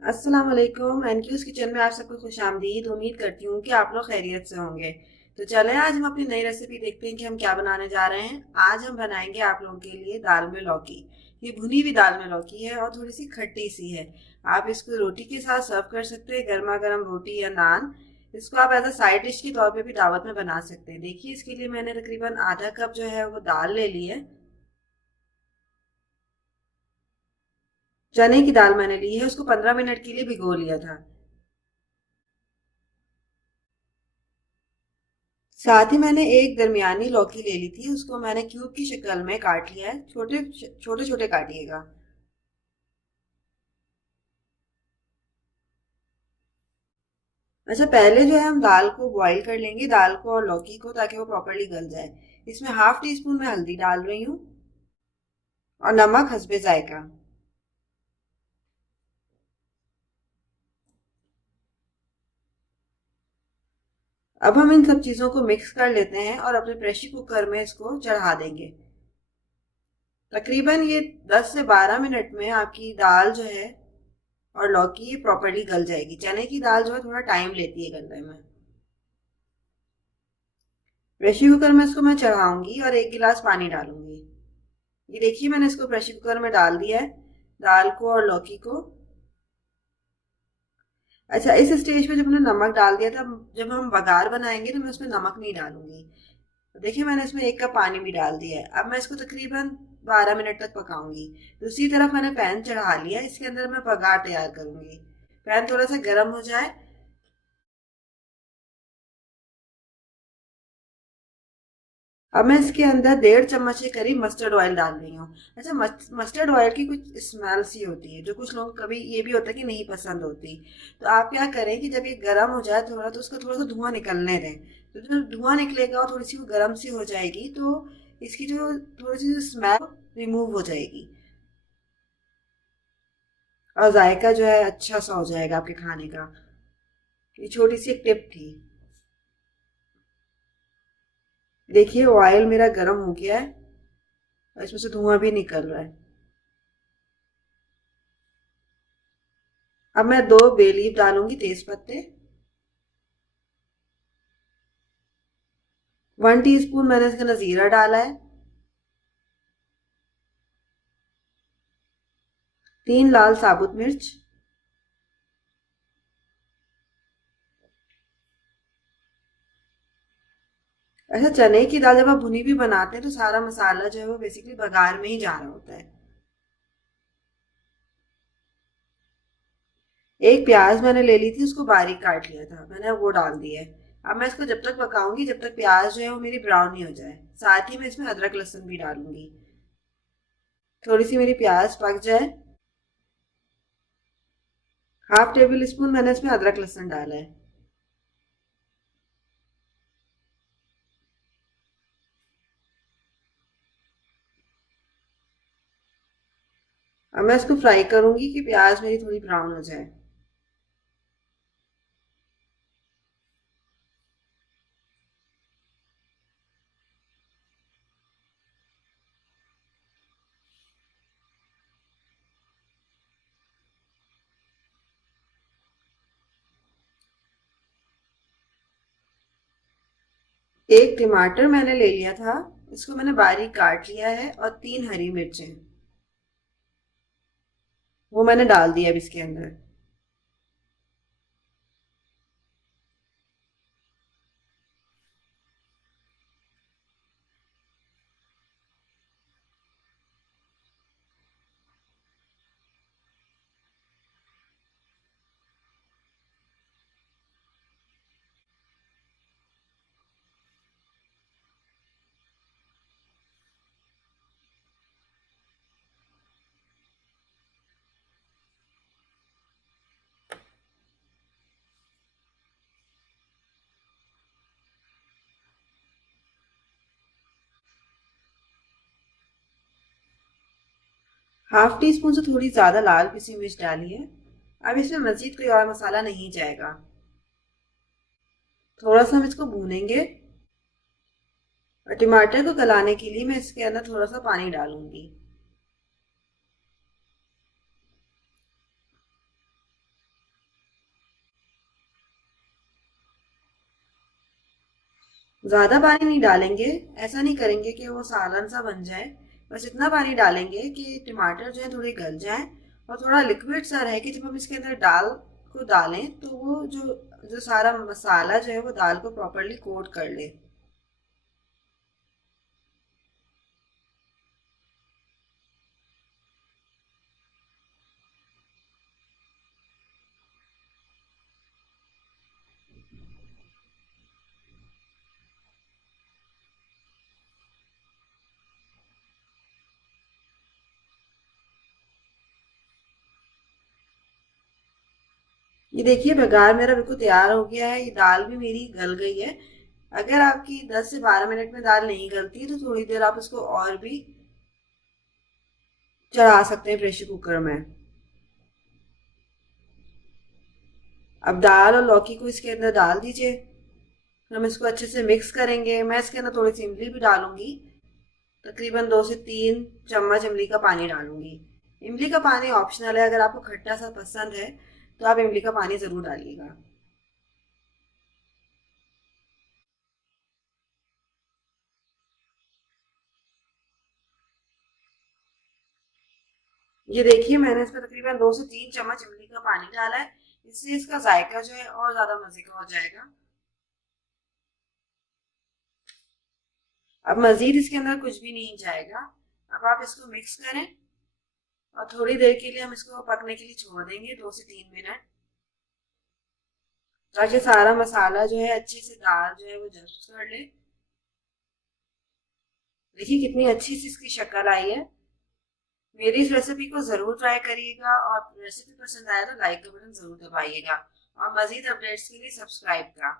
अस्सलाम वालेकुम। एनक्यूज किचन में आप सबको खुशामदीद। उम्मीद करती हूँ कि आप लोग खैरियत से होंगे। तो चलें आज हम अपनी नई रेसिपी देखते हैं कि हम क्या बनाने जा रहे हैं। आज हम बनाएंगे आप लोगों के लिए दाल में लौकी। ये भुनी हुई दाल में लौकी है और थोड़ी सी खट्टी सी है। आप इसको रोटी के साथ सर्व कर सकते हैं, गर्मा गर्म रोटी या नान। इसको आप एज अ साइड डिश के तौर पे भी दावत में बना सकते हैं। देखिए, इसके लिए मैंने तकरीबन आधा कप जो है वो दाल ले ली है। चने की दाल मैंने ली है, उसको 15 मिनट के लिए भिगो लिया था। साथ ही मैंने एक दरमियानी लौकी ले ली थी, उसको मैंने क्यूब की शक्ल में काट लिया है। छोटे छोटे छोटे काटिएगा। अच्छा, पहले जो है हम दाल को बॉईल कर लेंगे, दाल को और लौकी को, ताकि वो प्रॉपरली गल जाए। इसमें हाफ टी स्पून में हल्दी डाल रही हूँ और नमक हस्बे जायका। अब हम इन सब चीजों को मिक्स कर लेते हैं और अपने प्रेशर कुकर में इसको चढ़ा देंगे। तकरीबन ये 10 से 12 मिनट में आपकी दाल जो है और लौकी प्रॉपरली गल जाएगी। चने की दाल जो है थोड़ा टाइम लेती है गलने में। प्रेशर कुकर में इसको मैं चढ़ाऊंगी और 1 गिलास पानी डालूंगी। ये देखिए, मैंने इसको प्रेशर कुकर में डाल दिया है, दाल को और लौकी को। अच्छा, इस स्टेज पे जब मैंने नमक डाल दिया था, जब हम बघार बनाएंगे तो मैं उसमें नमक नहीं डालूंगी। तो देखिए, मैंने इसमें 1 कप पानी भी डाल दिया है। अब मैं इसको तकरीबन 12 मिनट तक पकाऊंगी। दूसरी तरफ मैंने पैन चढ़ा लिया, इसके अंदर मैं बघार तैयार करूंगी। पैन थोड़ा सा गर्म हो जाए, अब मैं इसके अंदर 1.5 चम्मच के करीब मस्टर्ड ऑयल डाल रही हूँ। अच्छा, मस्टर्ड ऑयल की कुछ स्मेल सी होती है, जो कुछ लोग कभी ये भी होता है कि नहीं पसंद होती। तो आप क्या करें कि जब ये गर्म हो जाए थोड़ा, तो उसका थोड़ा सा धुआं निकलने दें। तो जो धुआं निकलेगा और थोड़ी सी वो गर्म सी हो जाएगी, तो इसकी जो थोड़ी सी जो स्मेल रिमूव हो जाएगी और जायका जो है अच्छा सा हो जाएगा आपके खाने का। ये छोटी सी एक टिप थी। देखिए, ऑयल मेरा गर्म हो गया है और इसमें से धुआं भी निकल रहा है। अब मैं 2 बे लीफ डालूंगी, तेज पत्ते। 1 टीस्पून मैंने इसके अंदर जीरा डाला है। 3 लाल साबुत मिर्च। अच्छा, चने की दाल जब आप भुनी भी बनाते हैं तो सारा मसाला जो है वो बेसिकली बघार में ही जा रहा होता है। एक प्याज मैंने ले ली थी, उसको बारीक काट लिया था मैंने, वो डाल दिया है। अब मैं इसको जब तक पकाऊंगी जब तक प्याज जो है वो मेरी ब्राउन नहीं हो जाए। साथ ही मैं इसमें अदरक लहसुन भी डालूंगी। थोड़ी सी मेरी प्याज पक जाए, ½ टेबल स्पून मैंने इसमें अदरक लहसुन डाला है। अब मैं इसको फ्राई करूंगी कि प्याज मेरी थोड़ी ब्राउन हो जाए। एक टमाटर मैंने ले लिया था, इसको मैंने बारीक काट लिया है, और 3 हरी मिर्चें, वो मैंने डाल दिया अब इसके अंदर। ½ टीस्पून से थोड़ी ज्यादा लाल पिसी मिर्च डाली है। अब इसमें मजीद कोई और मसाला नहीं जाएगा। थोड़ा सा हम इसको भूनेंगे और टमाटर को गलाने के लिए मैं इसके अंदर थोड़ा सा पानी डालूंगी। ज्यादा पानी नहीं डालेंगे, ऐसा नहीं करेंगे कि वो सालन सा बन जाए। बस इतना पानी डालेंगे कि टमाटर जो है थोड़े गल जाएं और थोड़ा लिक्विड सा रहे कि जब हम इसके अंदर दाल को डालें तो वो जो जो सारा मसाला जो है वो दाल को प्रॉपरली कोट कर ले। ये देखिए बघार मेरा बिल्कुल तैयार हो गया है, ये दाल भी मेरी गल गई है। अगर आपकी 10 से 12 मिनट में दाल नहीं गलती तो थोड़ी देर आप इसको और भी चढ़ा सकते हैं प्रेशर कुकर में। अब दाल और लौकी को इसके अंदर डाल दीजिए। हम इसको अच्छे से मिक्स करेंगे। मैं इसके अंदर थोड़ी सी इमली भी डालूंगी, तकरीबन 2 से 3 चम्मच इमली का पानी डालूंगी। इमली का पानी ऑप्शनल है, अगर आपको खट्टा सा पसंद है तो आप इमली का पानी जरूर डालिएगा। ये देखिए मैंने इसमें तकरीबन 2 से 3 चम्मच इमली का पानी डाला है। इससे इसका जायका जो है और ज्यादा मजे का हो जाएगा। अब मजीद इसके अंदर कुछ भी नहीं जाएगा। अब आप इसको मिक्स करें और थोड़ी देर के लिए हम इसको पकने के लिए छोड़ देंगे, 2 से 3 मिनट, ताकि सारा मसाला जो है अच्छे से दाल जो है वो जज्ब कर ले। देखिए कितनी अच्छी सी इसकी शक्ल आई है। मेरी इस रेसिपी को जरूर ट्राई करिएगा और रेसिपी पसंद आए तो लाइक का बटन जरूर दबाइएगा और मजीद अपडेट्स के लिए सब्सक्राइब का।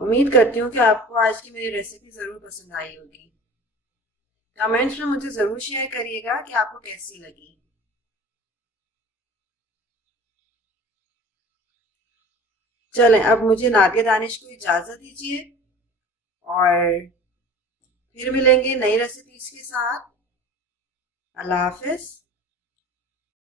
उम्मीद करती हूँ कि आपको आज की मेरी रेसिपी जरूर पसंद आई होगी। कमेंट्स में मुझे जरूर शेयर करिएगा कि आपको कैसी लगी। चलें अब मुझे नादिया दानिश को इजाजत दीजिए और फिर मिलेंगे नई रेसिपीज के साथ। अल्लाह हाफिज।